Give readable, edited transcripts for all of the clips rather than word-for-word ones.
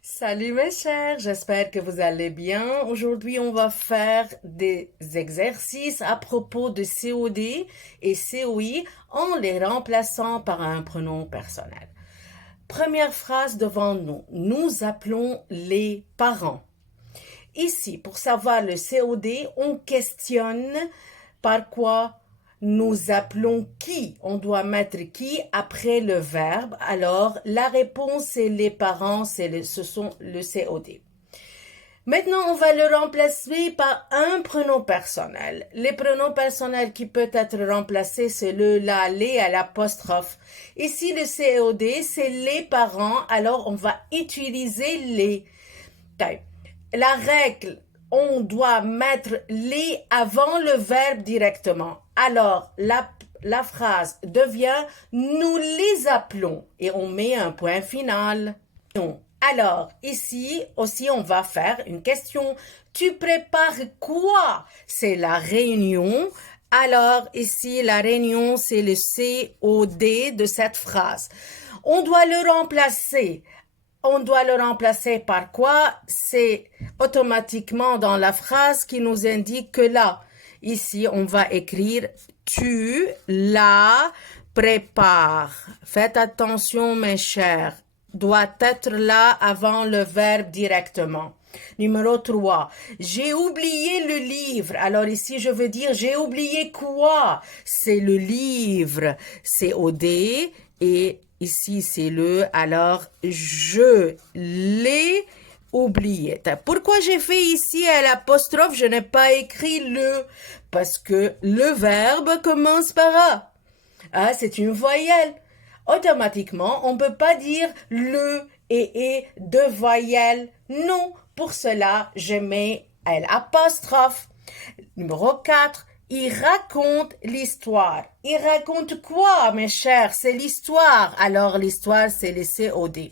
Salut mes chers, j'espère que vous allez bien. Aujourd'hui, on va faire des exercices à propos de COD et COI en les remplaçant par un pronom personnel. Première phrase devant nous. Nous appelons les parents. Ici, pour savoir le COD, on questionne par quoi nous appelons qui. On doit mettre qui après le verbe. Alors, la réponse, c'est les parents, ce sont le COD. Maintenant, on va le remplacer par un pronom personnel. Les pronoms personnels qui peuvent être remplacés, c'est le, la, les à l'apostrophe. Ici, le COD, c'est les parents, alors on va utiliser les. La règle, on doit mettre les avant le verbe directement. Alors, la phrase devient nous les appelons et on met un point final. Non. Alors, ici aussi, on va faire une question. Tu prépares quoi? C'est la réunion. Alors, ici, la réunion, c'est le COD de cette phrase. On doit le remplacer. On doit le remplacer par quoi? C'est automatiquement dans la phrase qui nous indique que là, ici, on va écrire tu la prépares. Faites attention, mes chers. Doit être là avant le verbe directement. Numéro 3. J'ai oublié le livre. Alors ici, je veux dire, j'ai oublié quoi? C'est le livre. C'est OD et ici, c'est le. Alors, je l'ai oublié. Pourquoi j'ai fait ici à l'apostrophe, je n'ai pas écrit le? Parce que le verbe commence par A. Ah, c'est une voyelle. Automatiquement, on ne peut pas dire le et deux voyelles. Non, pour cela, je mets L apostrophe. Numéro 4, il raconte l'histoire. Il raconte quoi, mes chers? C'est l'histoire. Alors, l'histoire, c'est le COD.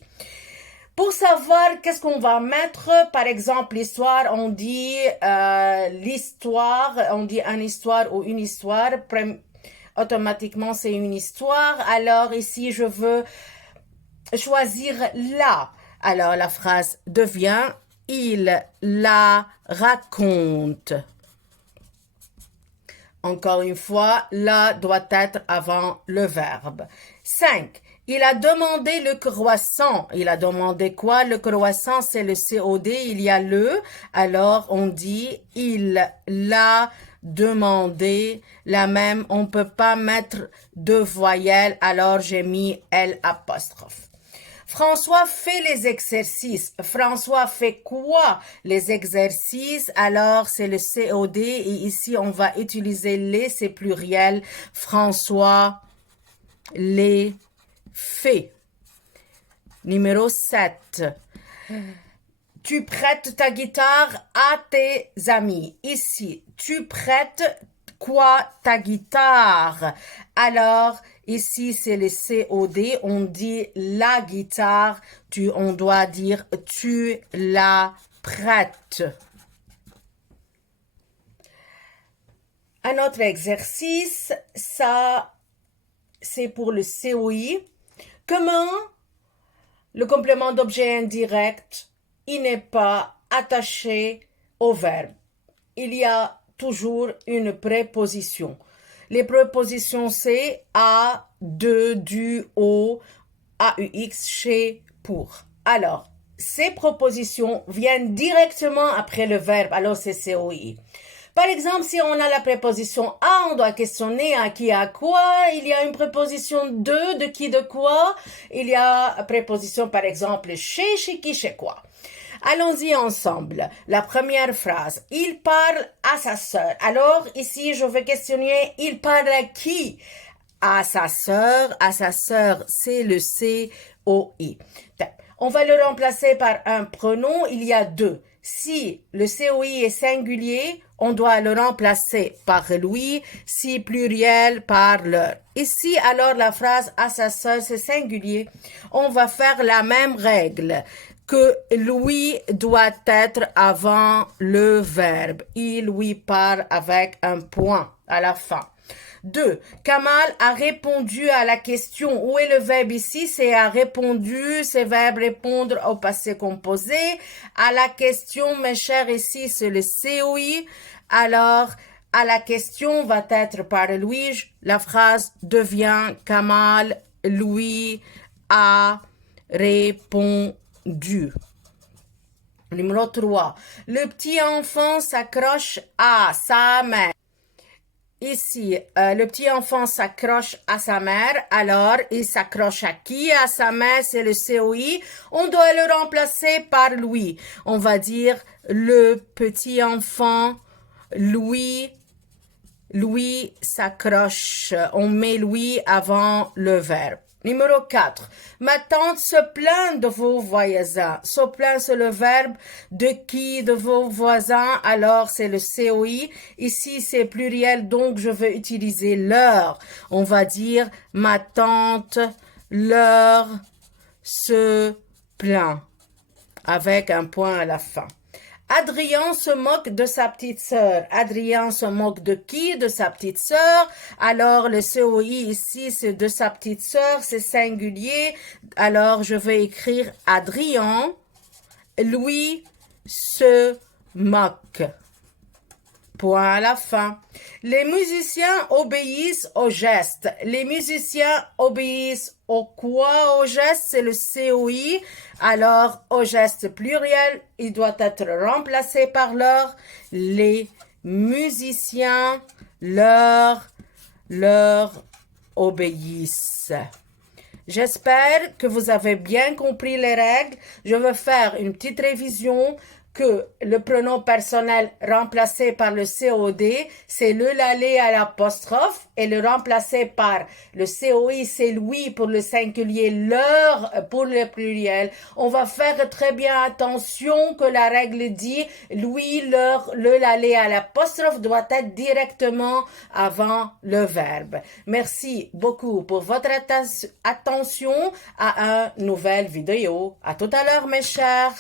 Pour savoir qu'est-ce qu'on va mettre, par exemple, l'histoire, on dit l'histoire, on dit une histoire ou une histoire. Automatiquement, c'est une histoire. Alors, ici, je veux choisir la. Alors, la phrase devient il la raconte. Encore une fois, la doit être avant le verbe. 5. Il a demandé le croissant. Il a demandé quoi? Le croissant, c'est le COD. Il y a le. Alors, on dit il l'a demandé. La même, on ne peut pas mettre deux voyelles. Alors, j'ai mis L apostrophe. François fait les exercices. François fait quoi? Les exercices, alors c'est le COD et ici on va utiliser les, c'est pluriel. François les fait. Numéro 7. Tu prêtes ta guitare à tes amis. Ici, tu prêtes quoi? Ta guitare. Alors, ici, c'est le COD. On dit la guitare. On doit dire tu la prêtes. Un autre exercice, ça, c'est pour le COI. Comment le complément d'objet indirect, il n'est pas attaché au verbe. Il y a toujours une préposition. Les prépositions c'est à, de, du, au, AUX, chez, pour. Alors, ces propositions viennent directement après le verbe, alors c'est COI. Par exemple, si on a la préposition à, on doit questionner à qui, à quoi. Il y a une préposition de qui, de quoi. Il y a une préposition, par exemple, chez qui, chez quoi. Allons-y ensemble. La première phrase. Il parle à sa sœur. Alors, ici, je vais questionner, il parle à qui? À sa sœur. À sa sœur, c'est le COI. On va le remplacer par un pronom. Il y a deux. Si le COI est singulier, on doit le remplacer par lui. Si pluriel, par leur. Ici, alors, la phrase à sa sœur, c'est singulier. On va faire la même règle que lui doit être avant le verbe. Il lui parle avec un point à la fin. 2. Kamal a répondu à la question. Où est le verbe ici? C'est a répondu, c'est verbe répondre au passé composé. À la question, mes chers, ici, c'est le COI. Alors, à la question va être par Louis. La phrase devient Kamal lui a répondu. Numéro 3. Le petit enfant s'accroche à sa mère. Ici, le petit enfant s'accroche à sa mère, alors il s'accroche à qui? À sa mère, c'est le COI. On doit le remplacer par lui. On va dire le petit enfant, Louis s'accroche. On met lui avant le verbe. Numéro 4. Ma tante se plaint de vos voisins. Se plaint, c'est le verbe de qui, de vos voisins. Alors, c'est le COI. Ici, c'est pluriel, donc je veux utiliser leur. On va dire ma tante leur se plaint. Avec un point à la fin. Adrien se moque de sa petite sœur. Adrien se moque de qui? De sa petite sœur. Alors, le COI ici, c'est de sa petite sœur, c'est singulier. Alors, je vais écrire Adrien, lui, se moque. Point à la fin. Les musiciens obéissent au geste. Les musiciens obéissent au quoi? Au geste, c'est le COI. Alors, au geste pluriel, il doit être remplacé par leur. Les musiciens leur obéissent. J'espère que vous avez bien compris les règles. Je vais faire une petite révision que le pronom personnel remplacé par le COD, c'est le l'aller à l'apostrophe et le remplacé par le COI, c'est lui pour le singulier, leur pour le pluriel. On va faire très bien attention que la règle dit lui, leur, le l'aller à l'apostrophe doit être directement avant le verbe. Merci beaucoup pour votre attention à une nouvelle vidéo. À tout à l'heure, mes chers.